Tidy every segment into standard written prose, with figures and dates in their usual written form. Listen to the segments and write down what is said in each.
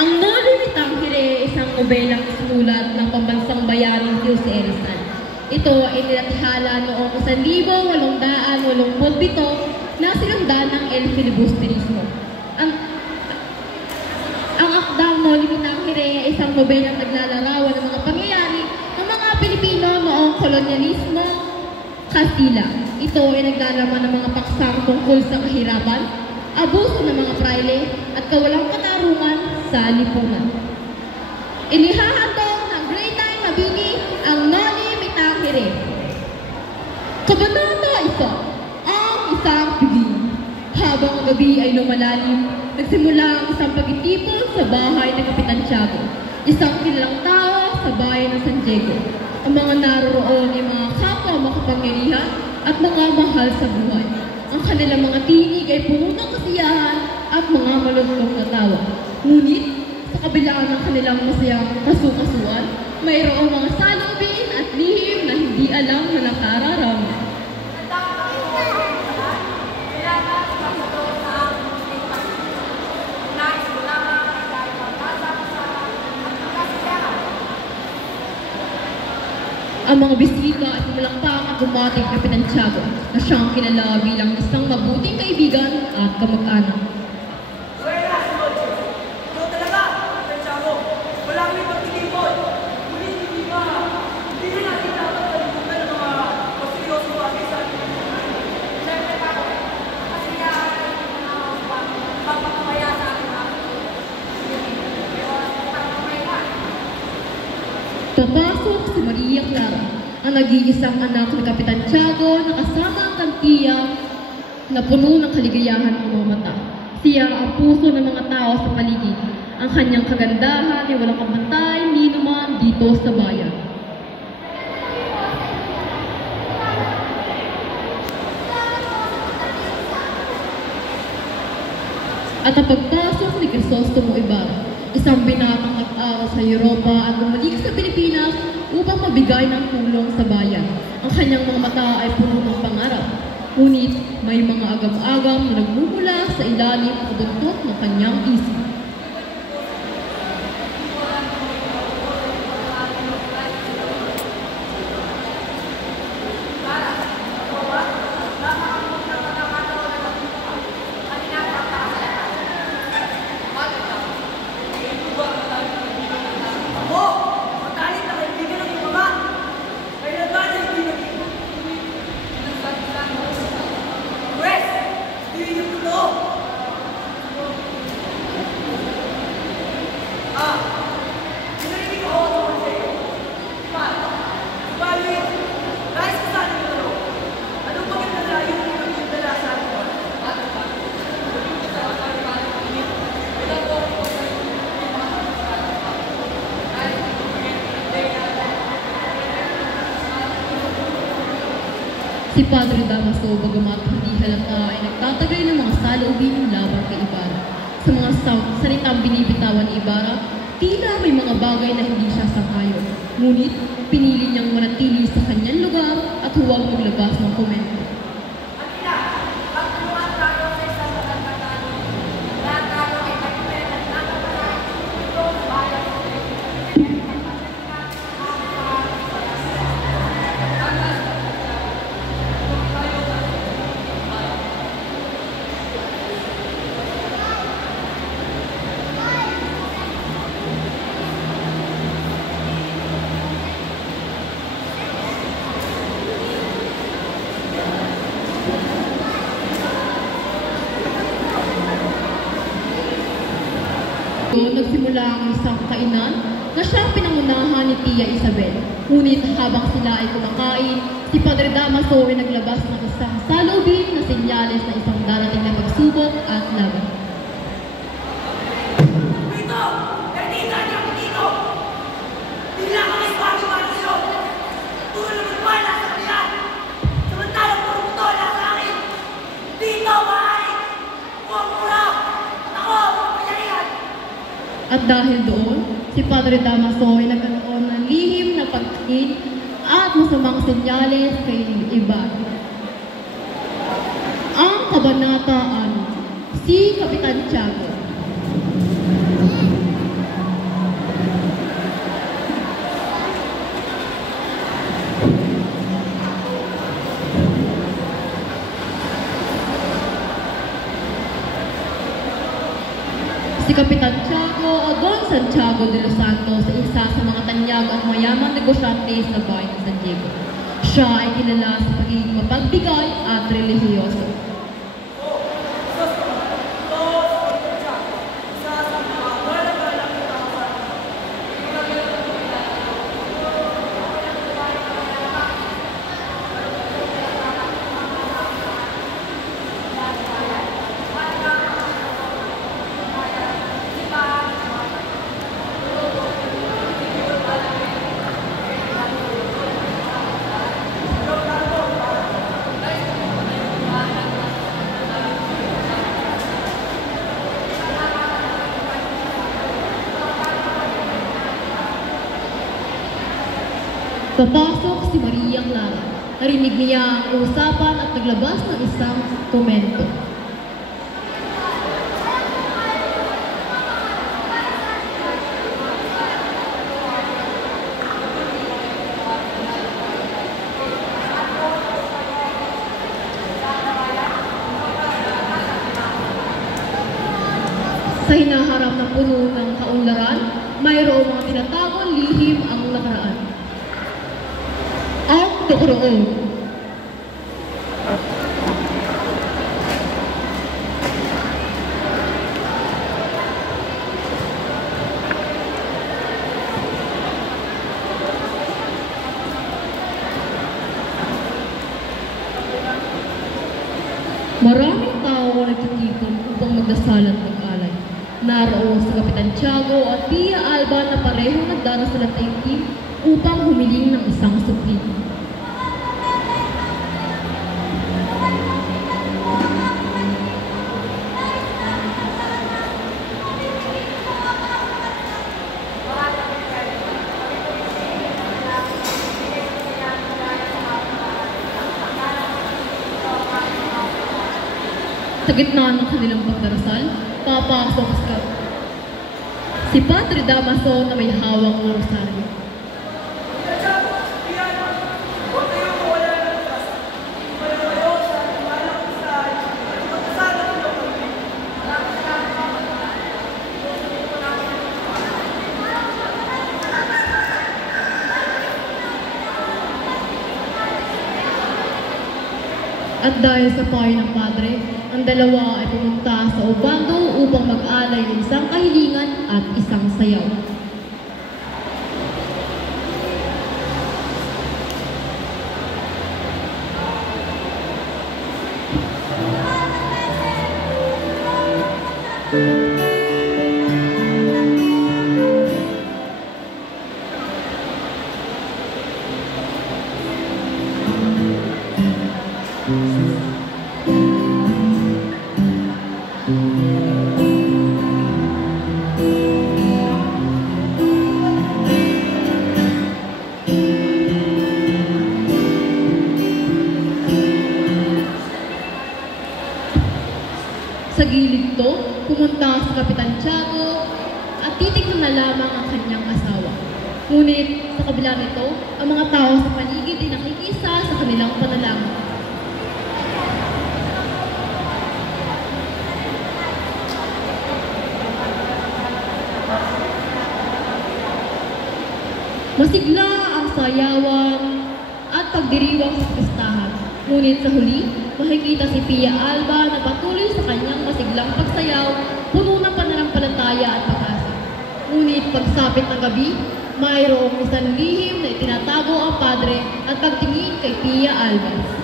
Ang Noli Me Tangere ay isang nobelang isinulat ng pambansang bayaning si Jose Rizal. Ito ay nilathala noong 1887 na sinundan ng El Filibusterismo. Ang akdang Noli Me Tangere ay isang nobelang naglalarawan ng mga pangyayari ng mga Pilipino noong kolonyalismo Kastila. Ito ay naglalaman ng mga paksang tungkol sa kahirapan, abuso ng mga praile at kawalang katarungan sa lipunan. Inihahandog ng Great Time Mabini ang Noli Me Tangere. Kabanata 1, ang isang piging. Habang ang gabi ay lumalalim, nagsimula ang isang pagtitipon sa bahay ng Kapitan Tiago, isang kilalang tao sa bayan ng San Diego. Ang mga naroroon ay mga kapwa makapangyarihan at mga mahal sa buhay. Ang kanilang mga tinig ay puno ng kasiyahan at mga malulong na tawa. Ngunit, sa kabila ng kanilang masayang kasukasuan, mayroong mga salubin at lihim na hindi alam na nakararami. Ang mga bisita ay pumalakpak at bumating kay Kapitan Tiago na siyang kilala bilang isang mabuting kaibigan at kamag-anak. Papasok si Maria Clara, ang nag-iisang anak ni Kapitan Tiago na kasama ang tantiya na puno ng kaligayahan ng mga mata. Siya ang puso ng mga tao sa paligid. Ang kanyang kagandahan ay walang kapantay ni naman dito sa bayan. At ang pagpasok ni Crisostomo Ibarra, isang binatang nag-aral sa Europa at bumalik sa Pilipinas upang mabigay ng tulong sa bayan. Ang kanyang mga mata ay puno ng pangarap. Ngunit may mga agam-agam na nagmumula sa ilalim at buntot ng kanyang isip. Si Padre Damaso, bagamat hindi halata, ay nagtatagay ng mga saloobin laban kay Ibarra. Sa mga salitang binibitawan ni Ibarra, tila may mga bagay na hindi siya sang-ayon. Ngunit, pinili niyang manatili sa kanyang lugar at huwag maglabas ng komento. Nagsimula ang isang kainan na siyang pinangunahan ni Tia Isabel. Ngunit habang sila ay kumakain, si Padre Damaso ay naglabas ng isang saloobin na senyales na isang darating na pagsubok at laban. Dito! Perdita niya ako dito! Bila kang espasyo manisyo! Tulad ng magpala sa kanila! Samantalang puro butola sa akin! Dito, bahay! Huwag mula! Ako, magpapayarihan! At dahil doon, si Padre Damaso ay nagkaroon ng lihim na pagtingin at masamang senyales kay Ibarra. Ang kabanata 6, si Kapitan Tiago. Si Kapitan Tiago o Don Santiago de los Santos ay isa sa mga tanyag at mayamang negosyante sa bayan ng San Diego. Siya ay kilala sa pagiging mapagbigay at relihiyoso. Papasok si Maria Clara. Narinig niya ang usapan at naglabas ng isang komento. Sa hinaharap na puno ng kaunlaran, mayroong mga tinatagong lihim ang nakaraan. Ang Tokroon. Maraming tao ang nagtitipon upang magdasal at mag-alay. Naroon sa Kapitan Tiago at Pia Alba na parehong nagdarasal at taimtim upang humiling ng isang supli. Sa gitna ng kanilang pagdarasal, papasok si Padre Damaso na may hawak ng rosaryo. At dahil sa payo ng Padre, ang dalawa ay pumunta sa Obando upang mag-alay ng isang kahilingan at isang sayaw. Sa gilid to, pumunta sa Kapitan Tiago at titignan na lamang ang kanyang asawa. Ngunit sa kabila nito, ang mga tao sa paligid ay nakikisa sa kanilang panalangin. Masigla ang sayawan at pagdiriwang sa pistahan. Ngunit sa huli, makikita si Pia Alba na patuloy sa kanyang masiglang pagsayaw, puno ng pananampalataya at pag-asa. Ngunit pagsapit ng gabi, mayroong isang lihim na itinatago ang Padre at pagtingin kay Pia Alba.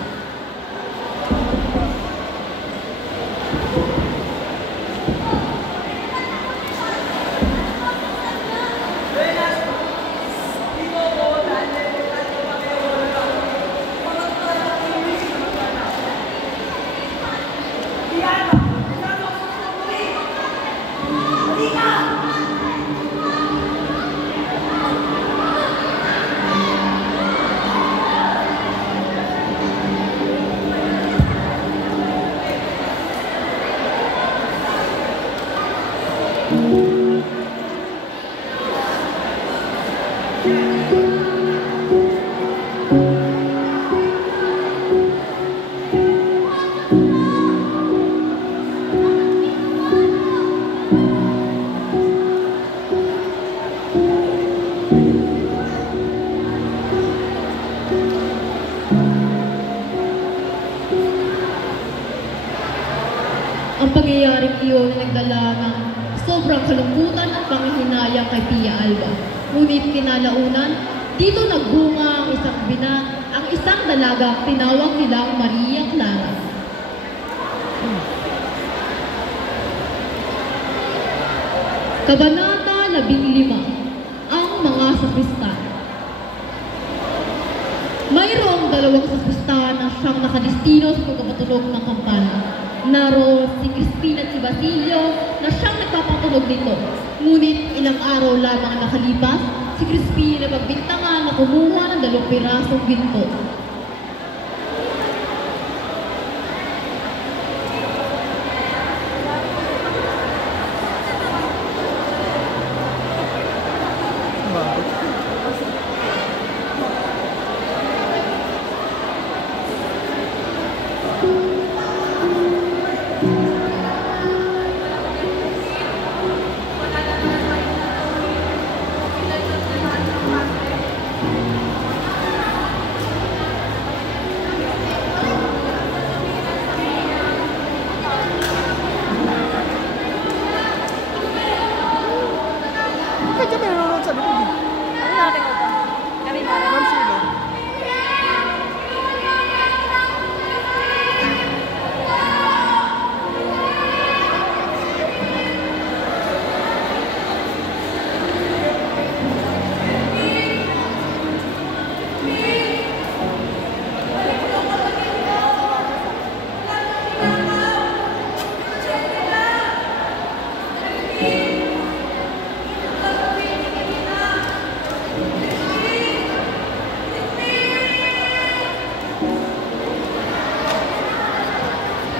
kalungkutan at panghihinayang kay Pia Alba. Ngunit kinalaunan, dito nagbunga ang isang dalagang tinawag nilang Maria Clara. Kabanata 15. Ang mga sakristan. Mayroong dalawang sakristan na siyang nakadestino sa pagpapatunog ng kampana. Naroon si Crispin at si Basilio na siyang nagpapatunog nito. Ngunit ilang araw lamang nakalipas, si Crispin na pagbintangan na kumuha ng 2 pirasong ginto.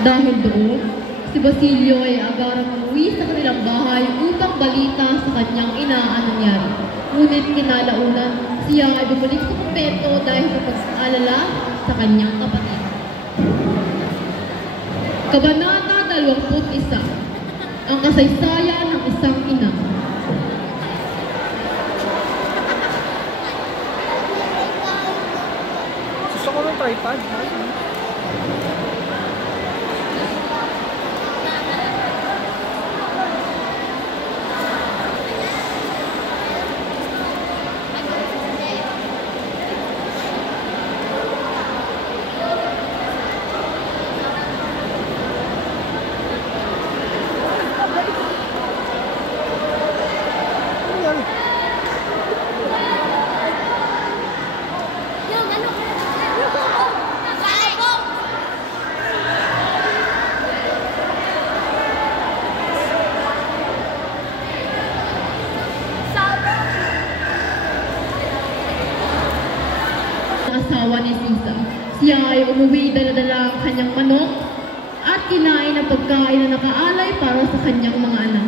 Dahil doon, si Basilio ay agarang umuwi sa kanilang bahay upang balita sa kanyang ina ang nangyari. Ngunit kinalaunan, siya ay bumalik sa kumpento dahil sa pag-aalala sa kanyang kapatid. Kabanata 21. Ang kasaysayan ng isang ina. Gusto ko ng tripod. Asawa ni Sisa. Siya ay umuwi dala-dala ang kanyang manok at kinain ang pagkain na nakaalay para sa kanyang mga anak.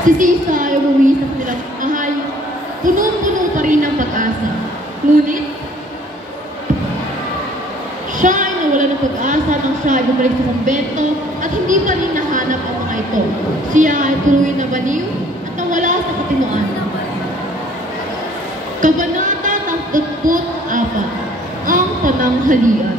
Si Sisa ay umuwi sa kanilang bahay, punong-puno pa rin ng pag-asa. Ngunit, siya ay nawala ng pag-asa nang siya ay bumalik sa kumbento at hindi pa rin nahanap ang mga ito. Siya ay tuloy na baliw at nawala sa katinoan. Kabanata 34, ang pananghalian.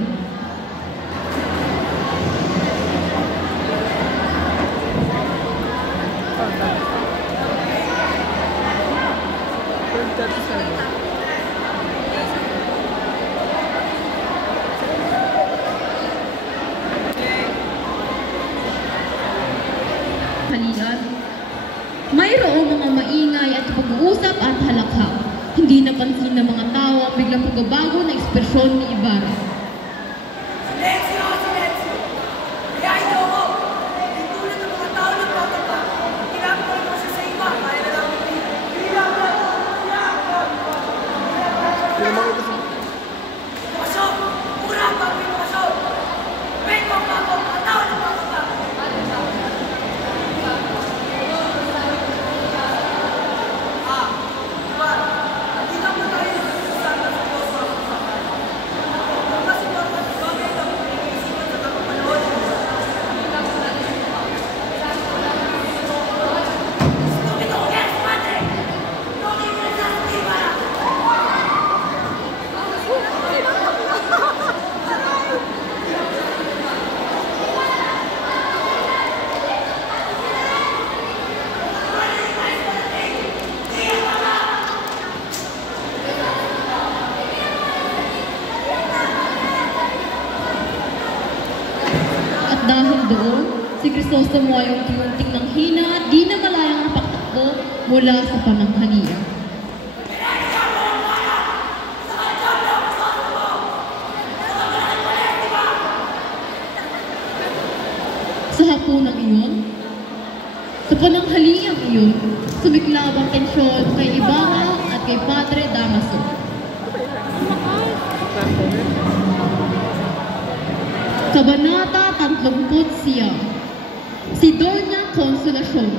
Mayroong mga maingay at pag-uusap at halakhak. Hindi napansin ng mga tao ang biglang pagbabago na ekspresyon ni Ibarra. Silensyo! Silensyo! Kayain niyo ako! Hindi tulad ng mga tao ng pagkapa. Ginagawa ko siya sa iba. Kaya na lang hindi. Pasok! Pura pa! Pasok! Wento pa ako! Mga tao ng pagkapa. Dahil doon, si Crisostomo ay unti-unting nang hina at di na malayang napaktakbo mula sa pananghalian. Sa hapunang iyon, sa pananghalian iyon, sumiklab ang tensyon kay Ibarra at kay Padre Damaso. Kabanata 30, si Doña Consolacion.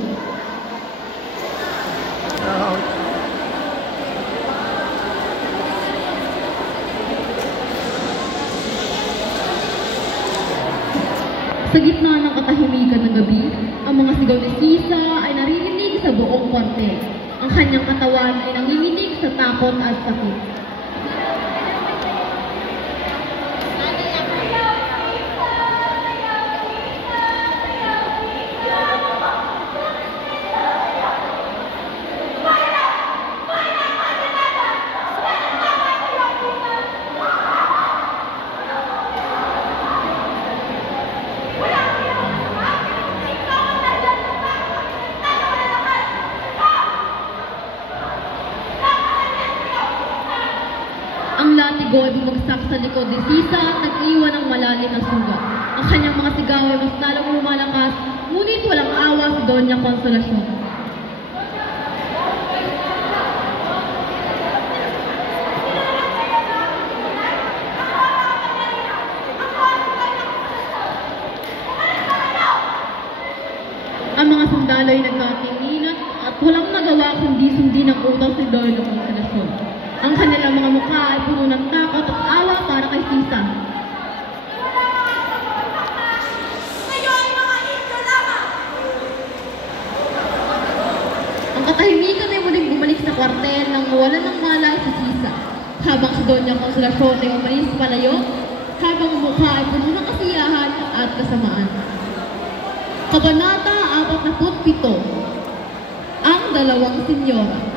Sa gitna ng katahimikan ng gabi, ang mga sigaw ni Sisa ay naririnig sa buong kwartel. Ang kanyang katawan ay nanginginig sa takot at sakit. Ang latigo ay bumagsak sa likod ni Sisa at nag-iwan ng malalim na sugat. Ang kanyang mga sigaw ay mas lalong lumalakas, ngunit walang awa si Doña Consolacion. Ang mga sundalo ay nagkatinginan at walang magawa kundi sundin ang utos ni Doña Consolacion. Ang kanilang mga mukha ay puno ng takot at awa para kay Sisa. Ang katahimikan ay muling bumalik sa kwartel nang mawalan ng malay si Sisa. Habang si Doña Consolacion ay umalis palayo, habang ang mukha ay puno ng kasiyahan at kasamaan. Kabanata 47, ang dalawang senyora.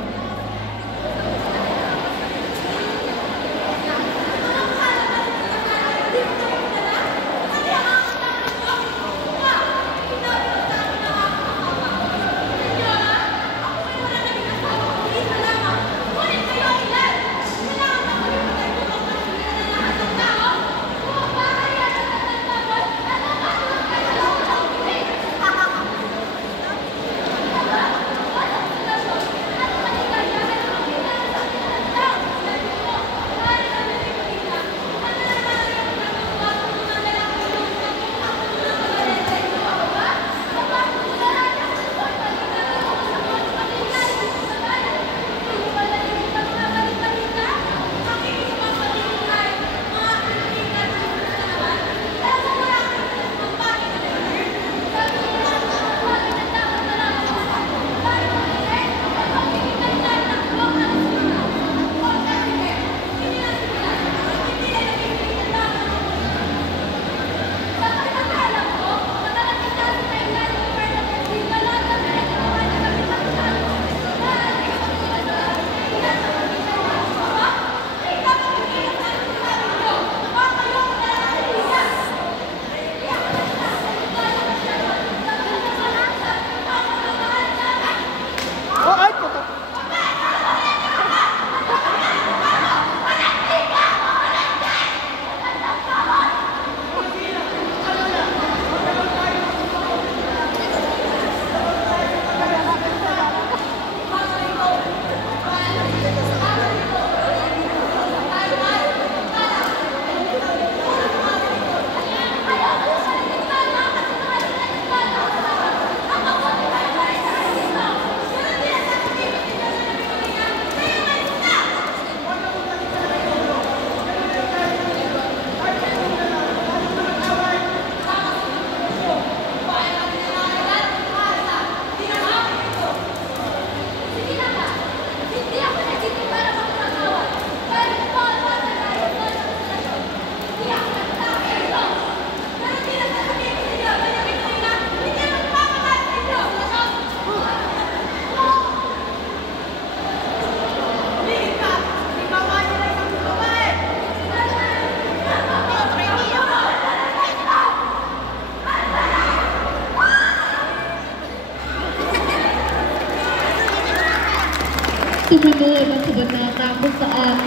Sumunod ang kabanata kung saan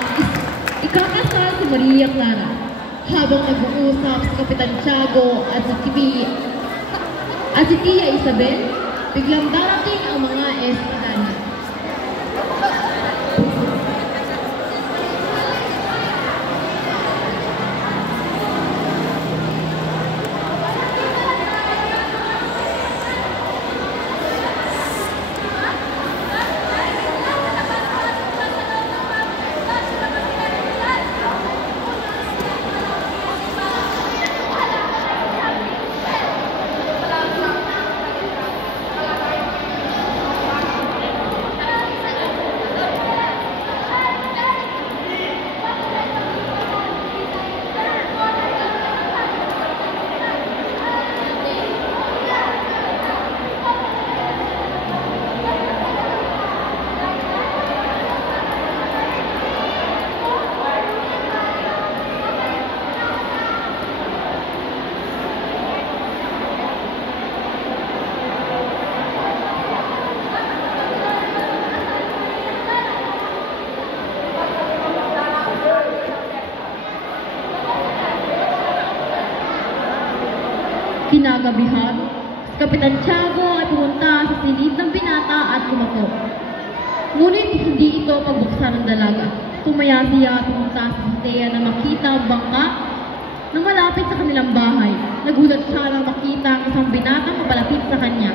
ikakasal si Maria Clara habang nag-uusap si Kapitan Tiago at si Tia Isabel, biglang darating ang mga Espadanya. Kinagabihan, si Kapitan Tiago ay pumunta sa silid ng binata at kumatok. Ngunit hindi ito pagbuksan ng dalaga. Tumaya siya at pumunta sa Tea na makita ang bangka na malapit sa kanilang bahay. Nagulat siya nang makita ang isang binatang mapalapit sa kanya.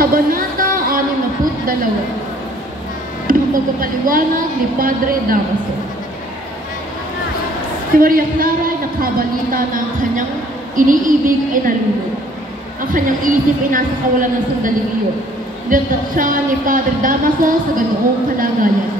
Kabanata 62. Ang pagpapaliwanag ni Padre Damaso. Si Maria Clara ay nakabalita na ang kanyang iniibig ay nalulod. Ang kanyang isip ay nasa kawalan ng sandaling iyon. Dinatag siya ni Padre Damaso sa ganoong kalagayan.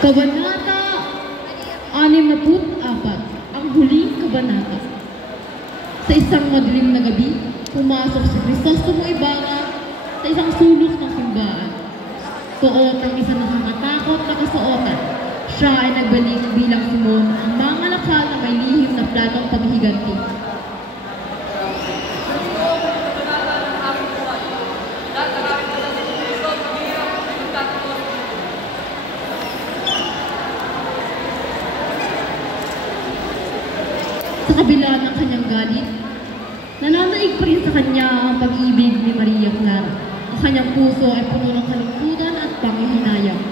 Kabanata 64, ang huling kabanata. Sa isang madilim na gabi, pumasok si Crisostomo Ibarra sa isang sulok ng simbahan. Suot ang isa na nakakatakot na kasuotan. Siya ay nagbalik bilang Simon, ang mga lakal na may lihim na planong paghihiganti. Sa kabila ng kanyang galit, nananaig pa rin sa kanya ang pag-ibig ni Maria Clara. Ang kanyang puso ay puno ng kalungkutan at panghihinayang.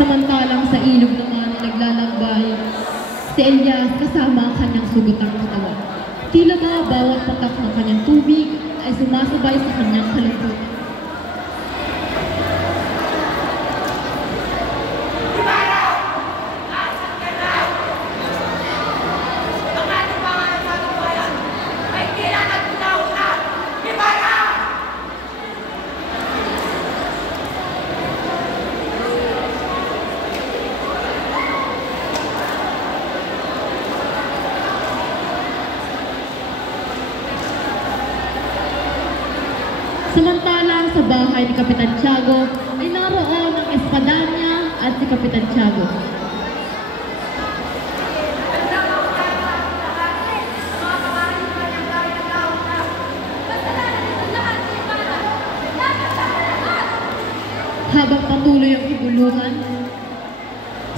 Samantalang sa ilog naman ay naglalambay si Elias kasama ang kanyang sugutang katawan. Tila ba bawat patak ng kanyang tubig ay sumasabay sa kanyang kalungkutan. Ibarra! Nasaan ka na? Ang ating pangalan sa ating bayan ay kailangan tunaw-unan! Ibarra! Samantalang sa bahay ni Kapitan Tiago ay naroon ang Espadanya at si Kapitan Tiago. Habang patuloy ang iguluhan,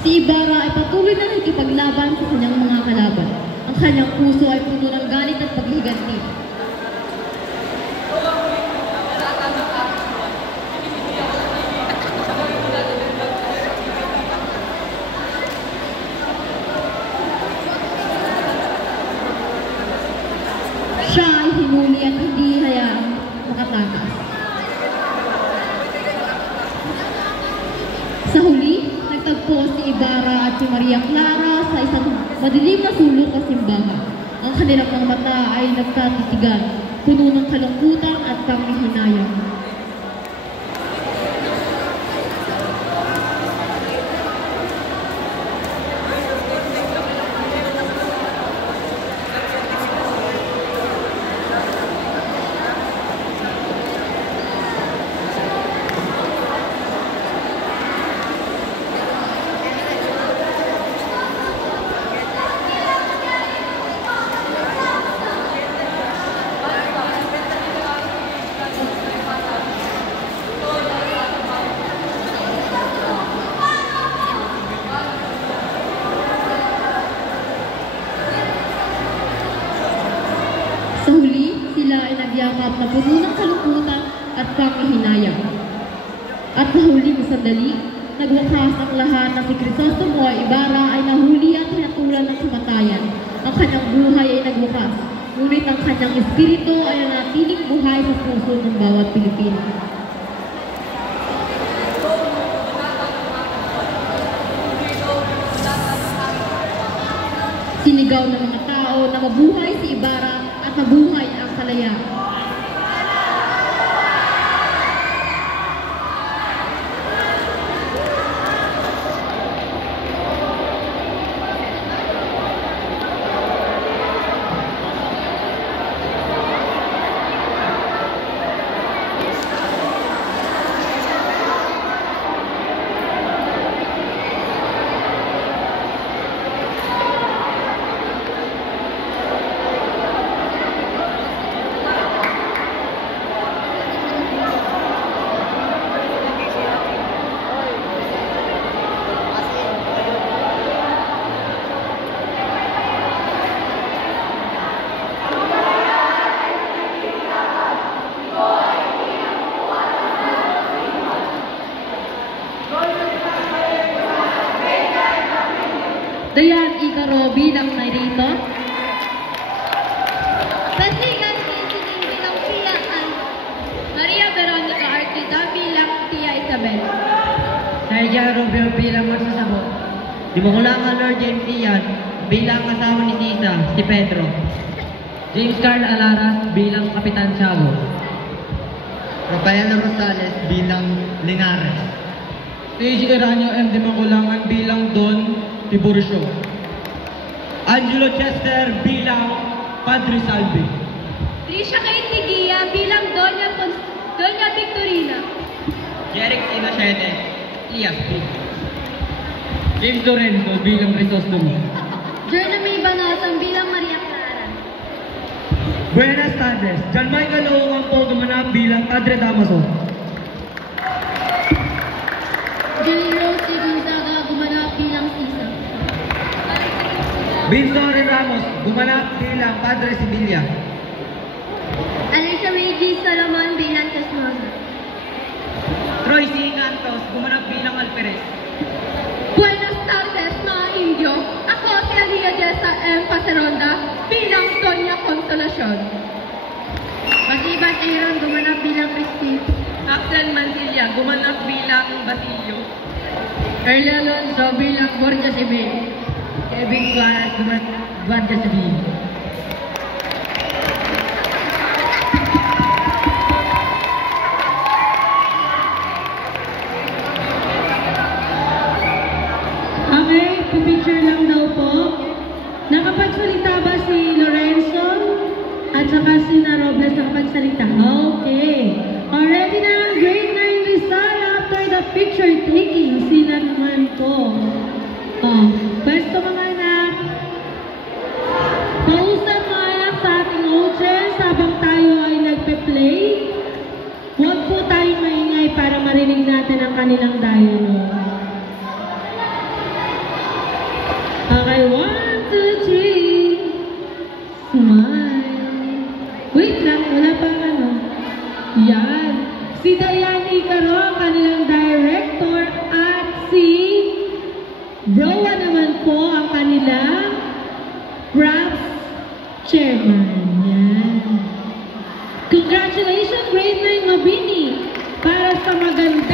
si Ibarra ay patuloy na nakikipaglaban sa kanyang mga kalaban. Ang kanyang puso ay puno ng galit at paghihiganti. Siya ay hinuli at hindi hayaang makatakas. Sa huli, nagtagpo si Ibarra at si Maria Clara sa isang madilim na sulok ng simbahan. Ang kanilang mga mata ay nagkatitigan, puno ng kalungkutan at panghihinayang. Sa huli, sila ay nagyakap na puno ng kalungkutan at panghihinayang. At sa huling sandali, nagwakas ang lahat na si Crisostomo Ibarra ay nahuli at hinatulan ng kamatayan. Ang kanyang buhay ay nagwakas, ngunit ang kanyang espiritu ay nanatiling buhay sa puso ng bawat Pilipino. Sinigaw ng mga tao na mabuhay si Ibarra at mabuhay ang kalayaan. Dayan Icaro bilang narrator. Basigan Sisiling bilang Pia An. Maria Veronica Arquita bilang Tia Isabel. Sergio Rubio bilang magsasabot. Dimukulangan Lord James Ian bilang kasama ni Tisa, si Pedro. James Carl Alaras bilang Kapitan Tiago. Rafael Rosales bilang Linares. Stage Eranio M. Dimakulangan bilang Don Tiburcio. Angelo Chester bilang Padre Salvi. Trisha Kate Tigia bilang Doña Victorina. Jeric Inocente, Elias P. James Lorenzo bilang Crisostomo. Jeremy Banasan bilang Maria Clara. Buenas tardes. John Michael Oungan po gumanap bilang Padre Damaso. Julie Rose de Gonzaga gumanap bilang Sisa. Binsoren Ramos gumanap bilang Padre Sibilia. Alicia Regis Salomon bilang Casmosa. Troy C. Cantos gumanap bilang Alperes. Buenas tardes mga Indio. Ako si Alia Jessa M. Pasaronda bilang Doña Consolacion. Magiban Aaron gumanap bilang Christine. Axel Mancilla gumanap bilang Basilio. Early Alonso bilang Guardia Civil. Kevin Suarez gumanap Guardia Civil. Okay, picture lang daw po. Nakapagsalita ba si Lorenzo at saka si Robles nakapagsalita? Okay. Already na ang grade 9 Rizal after the picture taking. Sila naman po. Oh, pwesto mga anak. Pausap mga anak sa ating audience habang tayo ay nagpe-play. Huwag po tayong maingay para marinig natin ang kanilang dialogue. Okay, 1, 2, 3. Smile. Wait lang, wala pang ano. Yan. Si Dayan Icaro, ang kanilang director, at si Broa naman po, ang kanilang Raps chairman. Yan. Congratulations, grade 9 Mabini, para sa maganda